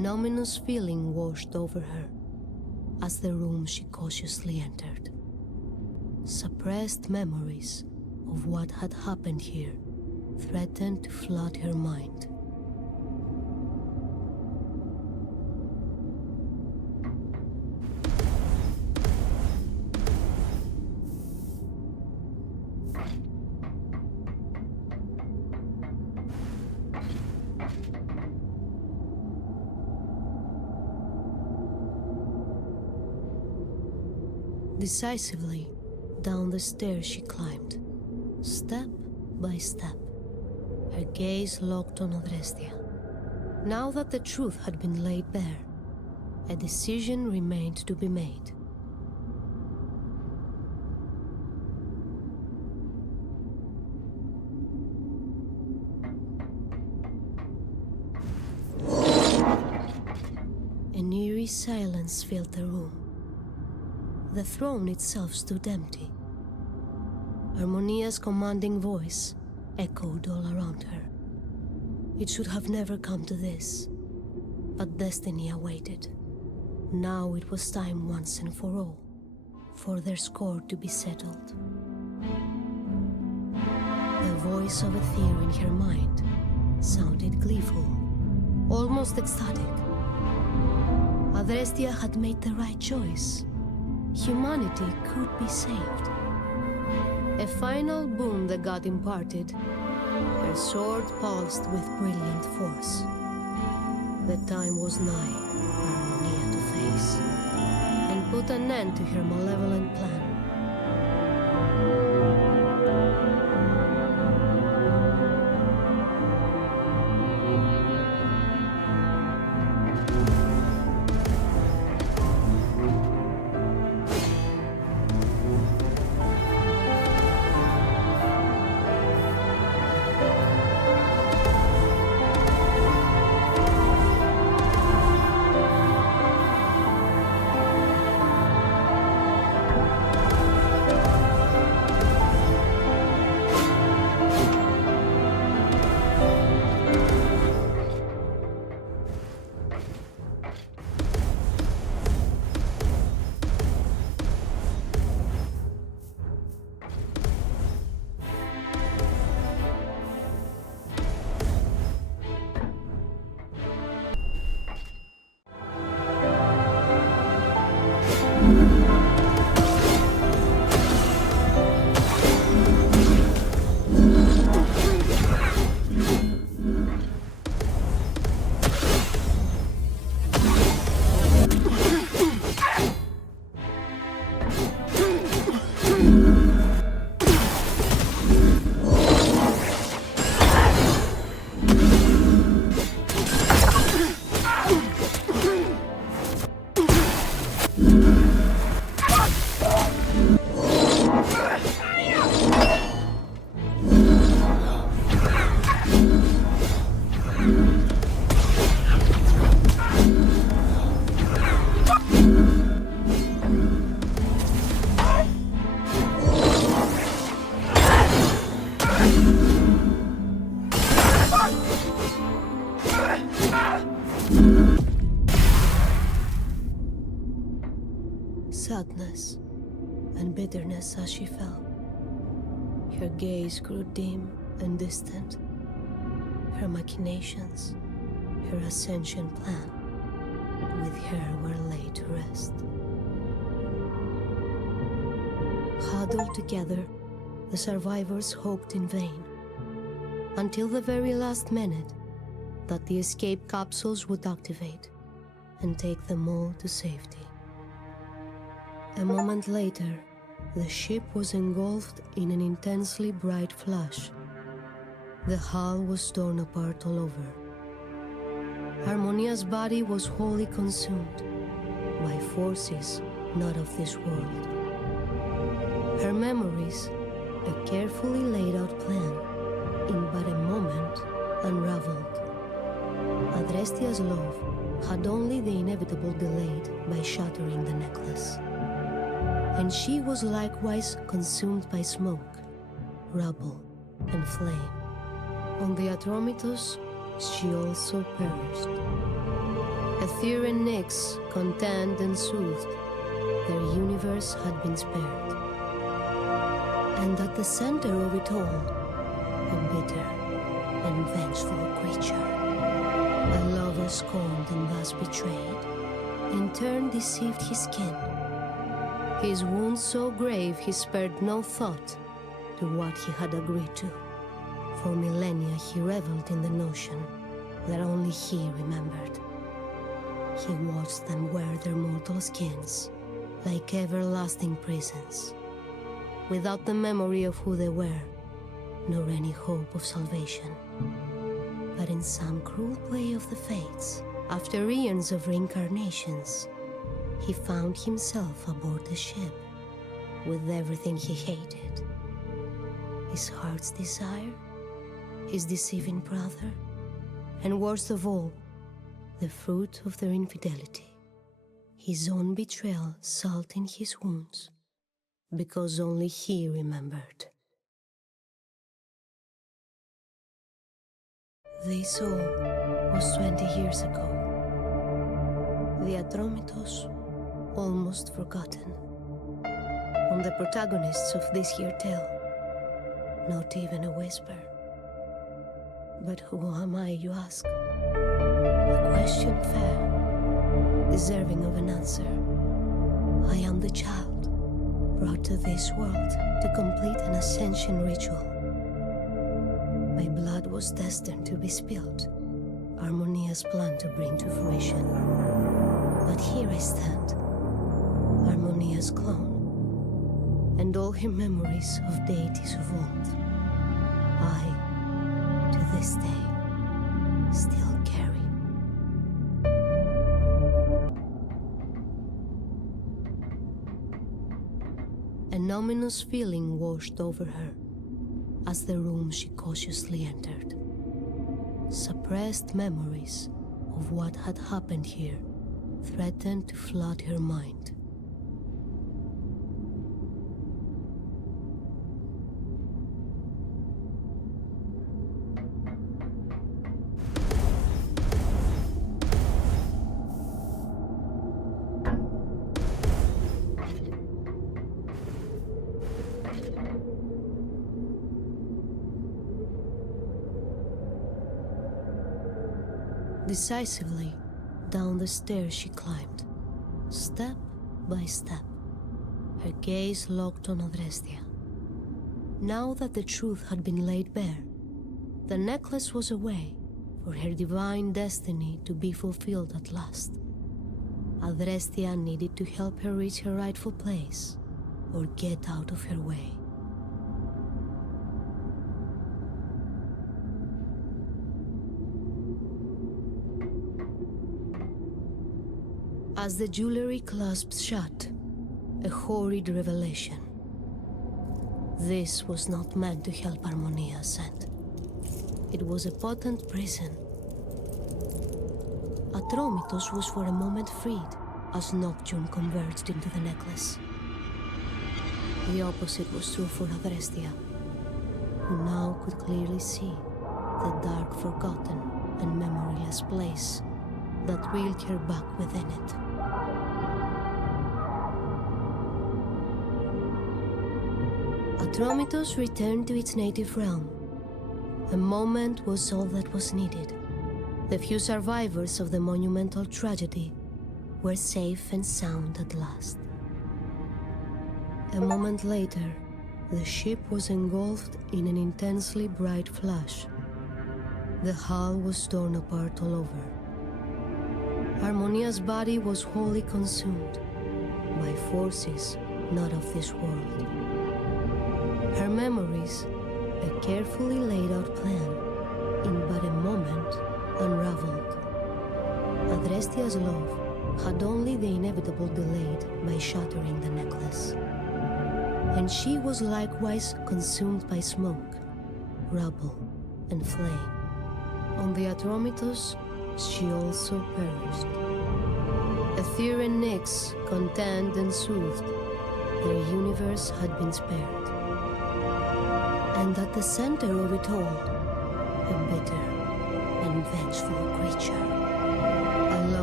An ominous feeling washed over her as the room she cautiously entered. Suppressed memories of what had happened here threatened to flood her mind. Decisively, down the stairs she climbed, step by step, her gaze locked on Adrestia. Now that the truth had been laid bare, a decision remained to be made. An eerie silence filled the room. The throne itself stood empty. Harmonia's commanding voice echoed all around her. It should have never come to this, but destiny awaited. Now it was time once and for all, for their score to be settled. The voice of Aether in her mind sounded gleeful, almost ecstatic. Adrestia had made the right choice. Humanity could be saved. A final boon the god imparted. Her sword pulsed with brilliant force. The time was nigh, Harmonia to face, and put an end to her malevolent plan. Sadness and bitterness as she fell. Her gaze grew dim and distant. Her machinations, her ascension plan, with her were laid to rest. Huddled together, the survivors hoped in vain, until the very last minute that the escape capsules would activate and take them all to safety. A moment later, the ship was engulfed in an intensely bright flash. The hull was torn apart all over. Harmonia's body was wholly consumed by forces not of this world. Her memories, a carefully laid out plan, in but a moment unraveled. Adrestia's love had only the inevitable delayed by shattering the necklace. And she was likewise consumed by smoke, rubble, and flame. On the Atromitos, she also perished. Ether and Nyx, content and soothed, their universe had been spared. And at the center of it all, a bitter and vengeful creature. A lover scorned and thus betrayed, in turn deceived his kin. His wounds so grave he spared no thought to what he had agreed to. For millennia he reveled in the notion that only he remembered. He watched them wear their mortal skins like everlasting prisons, without the memory of who they were, nor any hope of salvation. But in some cruel play of the fates, after eons of reincarnations, he found himself aboard the ship with everything he hated. His heart's desire, his deceiving brother, and worst of all, the fruit of their infidelity. His own betrayal salting his wounds, because only he remembered. This all was 20 years ago. The Atromitos almost forgotten. On the protagonists of this here tale, not even a whisper. But who am I, you ask? A question fair, deserving of an answer. I am the child, brought to this world to complete an ascension ritual. My blood was destined to be spilled, Harmonia's plan to bring to fruition. But here I stand, Harmonia's clone, and all her memories of deities of old, I, to this day, still carry. An ominous feeling washed over her as the room she cautiously entered. Suppressed memories of what had happened here threatened to flood her mind. Decisively, down the stairs she climbed, step by step, her gaze locked on Adrestia. Now that the truth had been laid bare, the necklace was a way for her divine destiny to be fulfilled at last. Adrestia needed to help her reach her rightful place, or get out of her way. As the jewelry clasps shut, a horrid revelation. This was not meant to help Harmonia ascend. It was a potent prison. Atromitos was for a moment freed as Nocturne converged into the necklace. The opposite was true for Adrestia, who now could clearly see the dark, forgotten, and memoryless place that reeled her back within it. Atromitos returned to its native realm. A moment was all that was needed. The few survivors of the monumental tragedy were safe and sound at last. A moment later, the ship was engulfed in an intensely bright flash. The hull was torn apart all over. Harmonia's body was wholly consumed by forces not of this world. Her memories, a carefully laid out plan, in but a moment unraveled. Adrestia's love had only the inevitable delayed by shattering the necklace. And she was likewise consumed by smoke, rubble, and flame. On the Atromitos, she also perished. Ether and Nyx, content and soothed, their universe had been spared. And at the center of it all, a bitter and vengeful creature. A love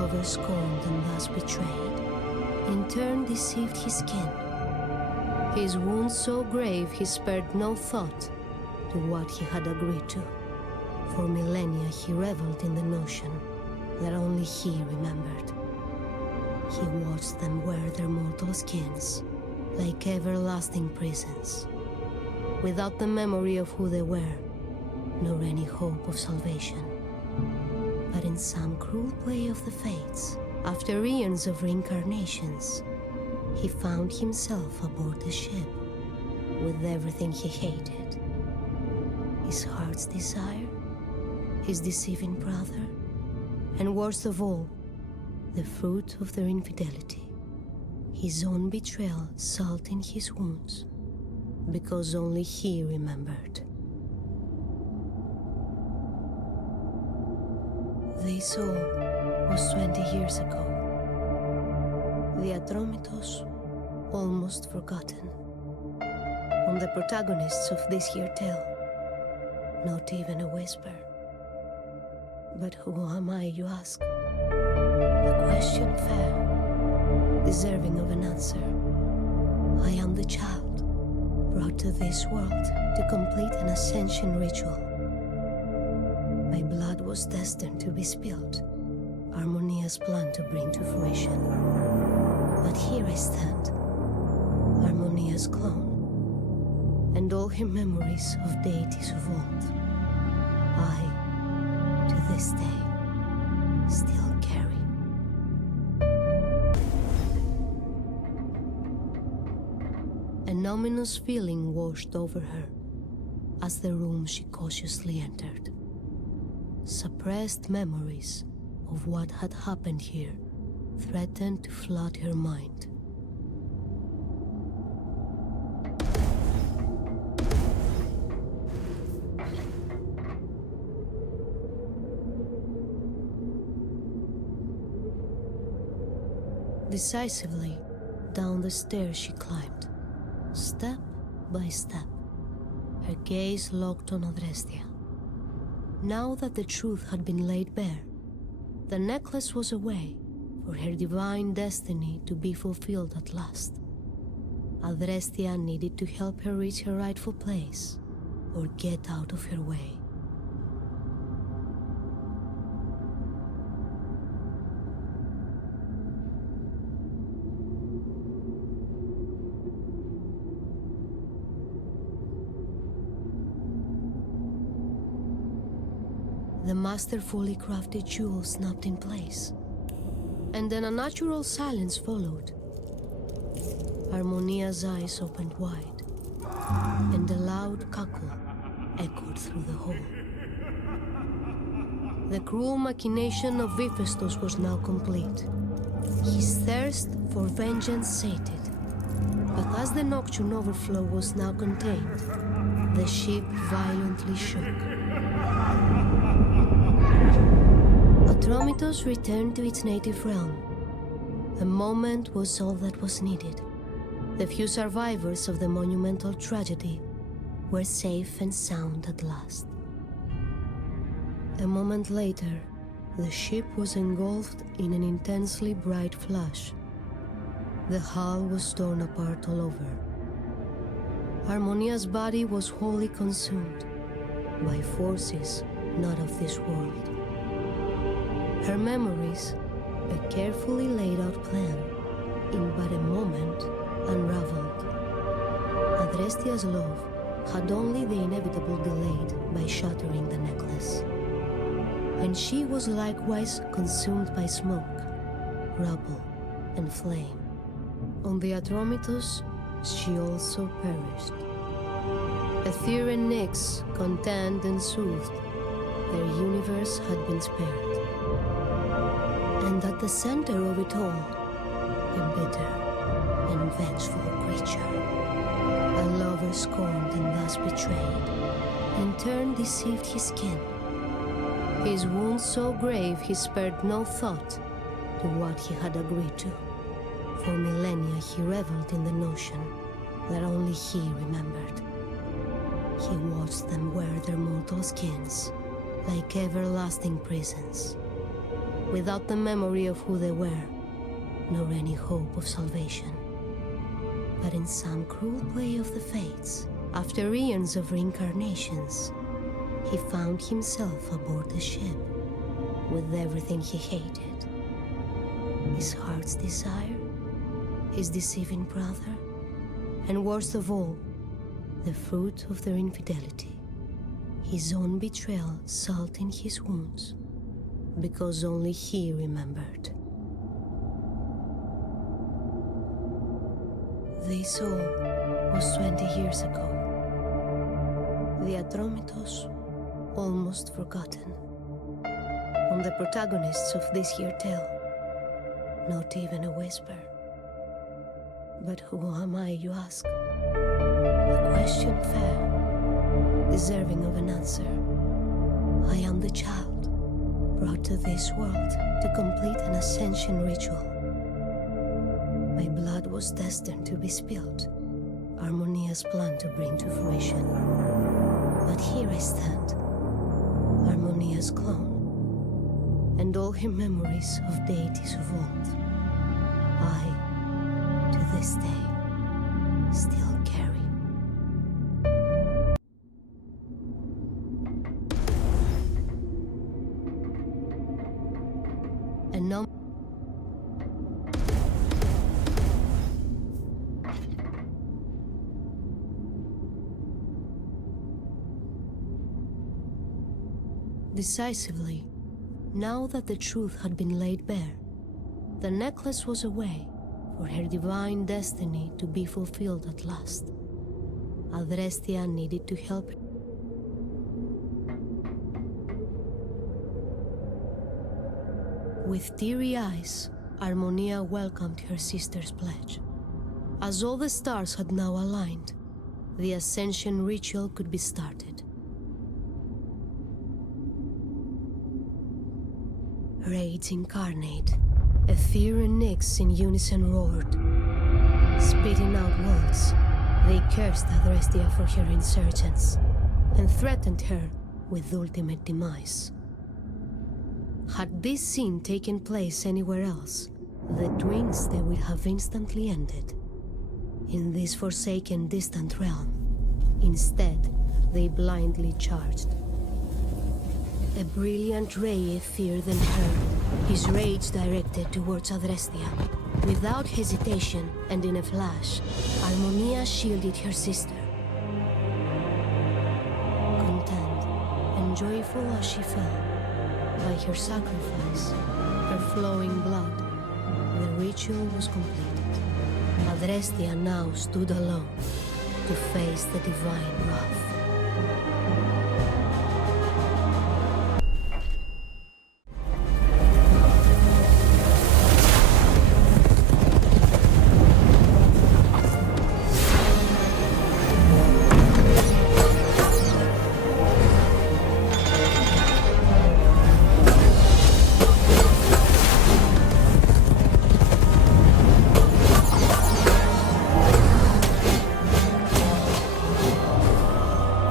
lover scorned and thus betrayed, in turn deceived his kin. His wounds so grave he spared no thought to what he had agreed to. For millennia he reveled in the notion that only he remembered. He watched them wear their mortal skins like everlasting prisons, without the memory of who they were, nor any hope of salvation. But in some cruel play of the fates, after eons of reincarnations, he found himself aboard the ship with everything he hated. His heart's desire, his deceiving brother, and worst of all, the fruit of their infidelity, his own betrayal salting his wounds, because only he remembered. This all was 20 years ago. The Atromitos almost forgotten. On the protagonists of this here tale, not even a whisper. But who am I, you ask? A question fair, deserving of an answer. I am the child, brought to this world to complete an ascension ritual. My blood was destined to be spilled, Harmonia's plan to bring to fruition. But here I stand, Harmonia's clone, and all her memories of deities of old, I, to this day, still carry. An ominous feeling washed over her as the room she cautiously entered. Suppressed memories of what had happened here threatened to flood her mind. Decisively, down the stairs she climbed, step by step, her gaze locked on Adrestia. Now that the truth had been laid bare, the necklace was a way for her divine destiny to be fulfilled at last. Adrestia needed to help her reach her rightful place, or get out of her way. The masterfully crafted jewel snapped in place, and then a natural silence followed. Harmonia's eyes opened wide, and a loud cackle echoed through the hall. The cruel machination of Hephaestus was now complete, his thirst for vengeance sated. But as the nocturne overflow was now contained, the ship violently shook. Atromitos returned to its native realm. A moment was all that was needed. The few survivors of the monumental tragedy were safe and sound at last. A moment later, the ship was engulfed in an intensely bright flash. The hull was torn apart all over. Harmonia's body was wholly consumed by forces not of this world. Her memories, a carefully laid out plan, in but a moment unraveled. Adrestia's love had only the inevitable delayed by shattering the necklace. And she was likewise consumed by smoke, rubble, and flame. On the Atromitos, she also perished. Aether and Nyx, content and soothed, their universe had been spared. And at the center of it all, a bitter and vengeful creature. A lover scorned and thus betrayed, in turn deceived his kin. His wounds so grave he spared no thought to what he had agreed to. For millennia he reveled in the notion that only he remembered. He watched them wear their mortal skins like everlasting prisons, without the memory of who they were, nor any hope of salvation. But in some cruel play of the fates, after eons of reincarnations, he found himself aboard the ship with everything he hated. His heart's desire, his deceiving brother, and worst of all, the fruit of their infidelity, his own betrayal salting his wounds, because only he remembered. This all was 20 years ago. The Atromitos almost forgotten. From the protagonists of this here tale, not even a whisper. But who am I, you ask? A question fair, deserving of an answer. I am the child, brought to this world to complete an ascension ritual. My blood was destined to be spilled, Harmonia's plan to bring to fruition. But here I stand, Harmonia's clone, and all her memories of deities of old, I, to this day, still carry. And now decisively, now that the truth had been laid bare, the necklace was a way for her divine destiny to be fulfilled at last. Adrestia needed to help her. With teary eyes, Harmonia welcomed her sister's pledge. As all the stars had now aligned, the ascension ritual could be started. Raids incarnate, Ether and Nyx in unison roared. Spitting out words, they cursed Adrestia for her insurgence and threatened her with ultimate demise. Had this scene taken place anywhere else, the twins they would have instantly ended. In this forsaken distant realm, instead, they blindly charged. A brilliant ray feared than her, his rage directed towards Adrestia. Without hesitation and in a flash, Harmonia shielded her sister. Content and joyful as she fell, by her sacrifice, her flowing blood, the ritual was completed. Adrestia now stood alone to face the divine wrath.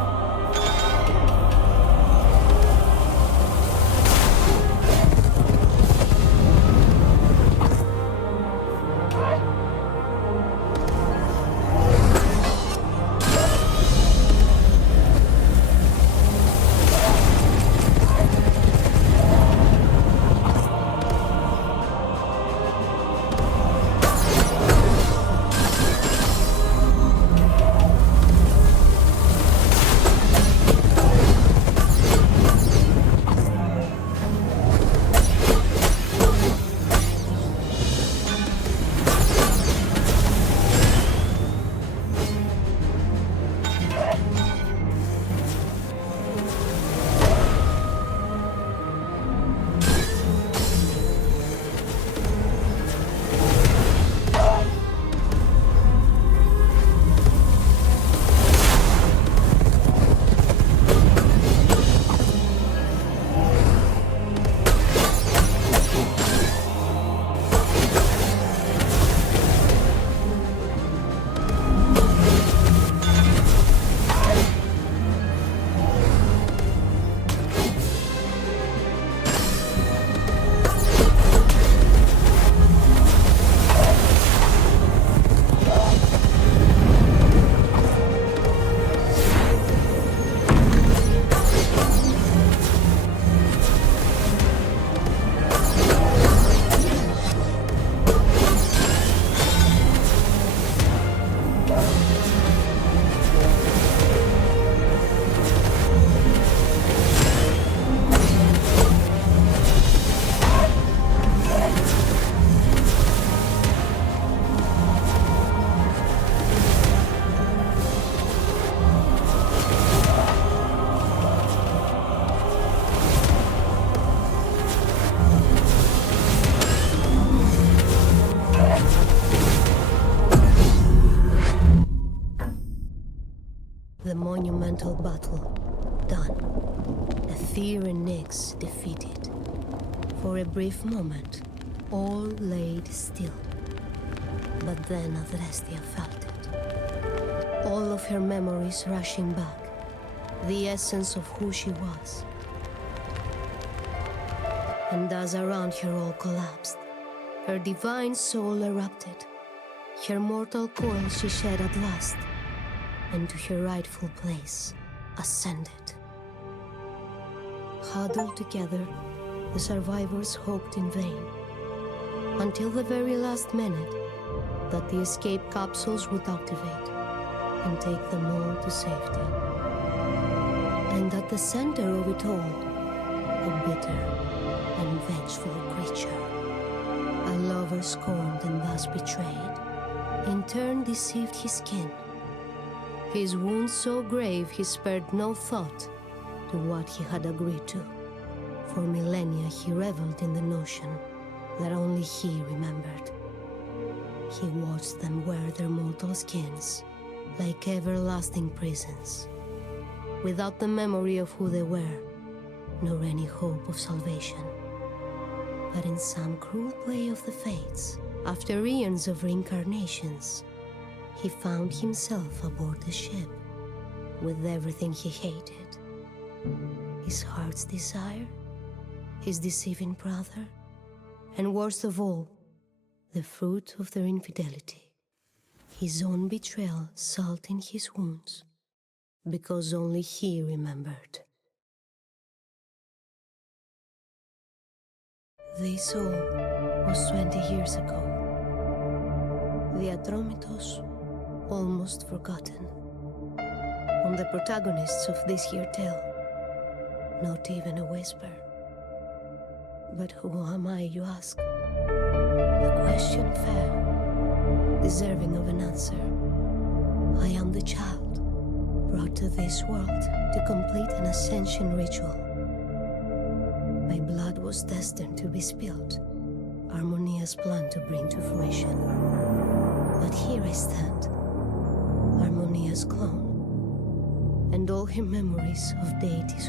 Fear and Nyx defeated. For a brief moment, all laid still. But then Adrestia felt it. All of her memories rushing back, the essence of who she was. And as around her all collapsed, her divine soul erupted. Her mortal coil she shed at last, and to her rightful place ascended. Huddled together, the survivors hoped in vain, until the very last minute that the escape capsules would activate and take them all to safety. And at the center of it all, a bitter and vengeful creature. A lover scorned and thus betrayed, in turn deceived his kin. His wounds so grave he spared no thought to what he had agreed to. For millennia he reveled in the notion that only he remembered. He watched them wear their mortal skins like everlasting prisons, without the memory of who they were, nor any hope of salvation. But in some cruel play of the fates, after eons of reincarnations, he found himself aboard the ship with everything he hated. His heart's desire, his deceiving brother, and worst of all, the fruit of their infidelity. His own betrayal salting his wounds, because only he remembered. This all was 20 years ago. The Atromitos almost forgotten. On the protagonists of this here tale, not even a whisper. But who am I, you ask? A question fair, deserving of an answer. I am the child, brought to this world to complete an ascension ritual. My blood was destined to be spilled, Harmonia's plan to bring to fruition. But here I stand, Harmonia's clone, and all her memories of deity's